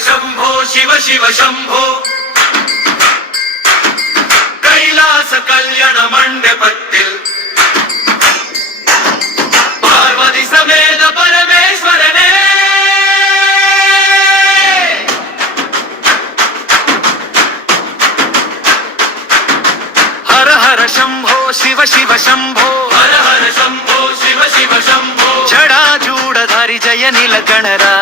शंभो शिव शिव शंभो। कैलास कल्याण मंडपति पार्वती समेत परमेश्वरने हर हर शंभो शिव शिव शंभो। हर हर शंभो शिव शिव शंभो। शम्भो जडाजूडधारि जय नील गणरा।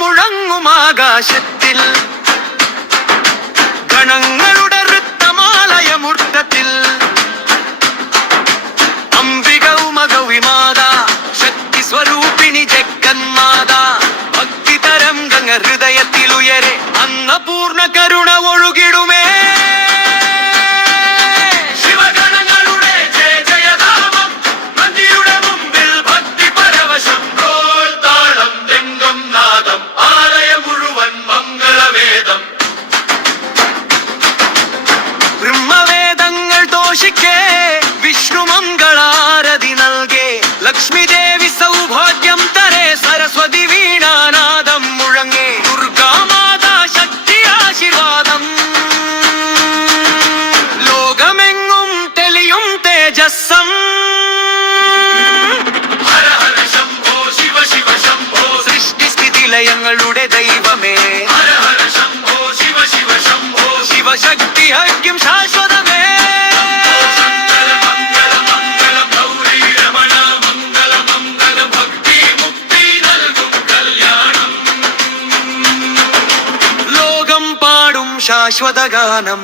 മുഴങ്ങും ആകാശത്തിൽ ഗണങ്ങളുടെ വൃത്തമാലയമൂർത്തത്തിൽ. അംബിക ഉമകവിമാത ശക്തി സ്വരൂപിണി ജഗന്മാത ഭക്തി തരംഗ ഹൃദയത്തിൽ ബ്രഹ്മവേദങ്ങൾ ദോഷിക്കേ വിഷ്ണു മംഗളാരതി നൽകേ. ലക്ഷ്മി ദേവി സൗഭാഗ്യം തരേ സരസ്വതി വീണാനാദം മുഴങ്ങേ. ദുർഗാമാതാ ശക്തി ആശീർവാദം. ലോകമെങ്ങും തെളിയും തേജസ്സം. ഹര ഹര ശംഭോ ശിവ ശിവ ശംഭോ. സൃഷ്ടിസ്ഥിതി ലയങ്ങളുടെ శాశ్వతగానం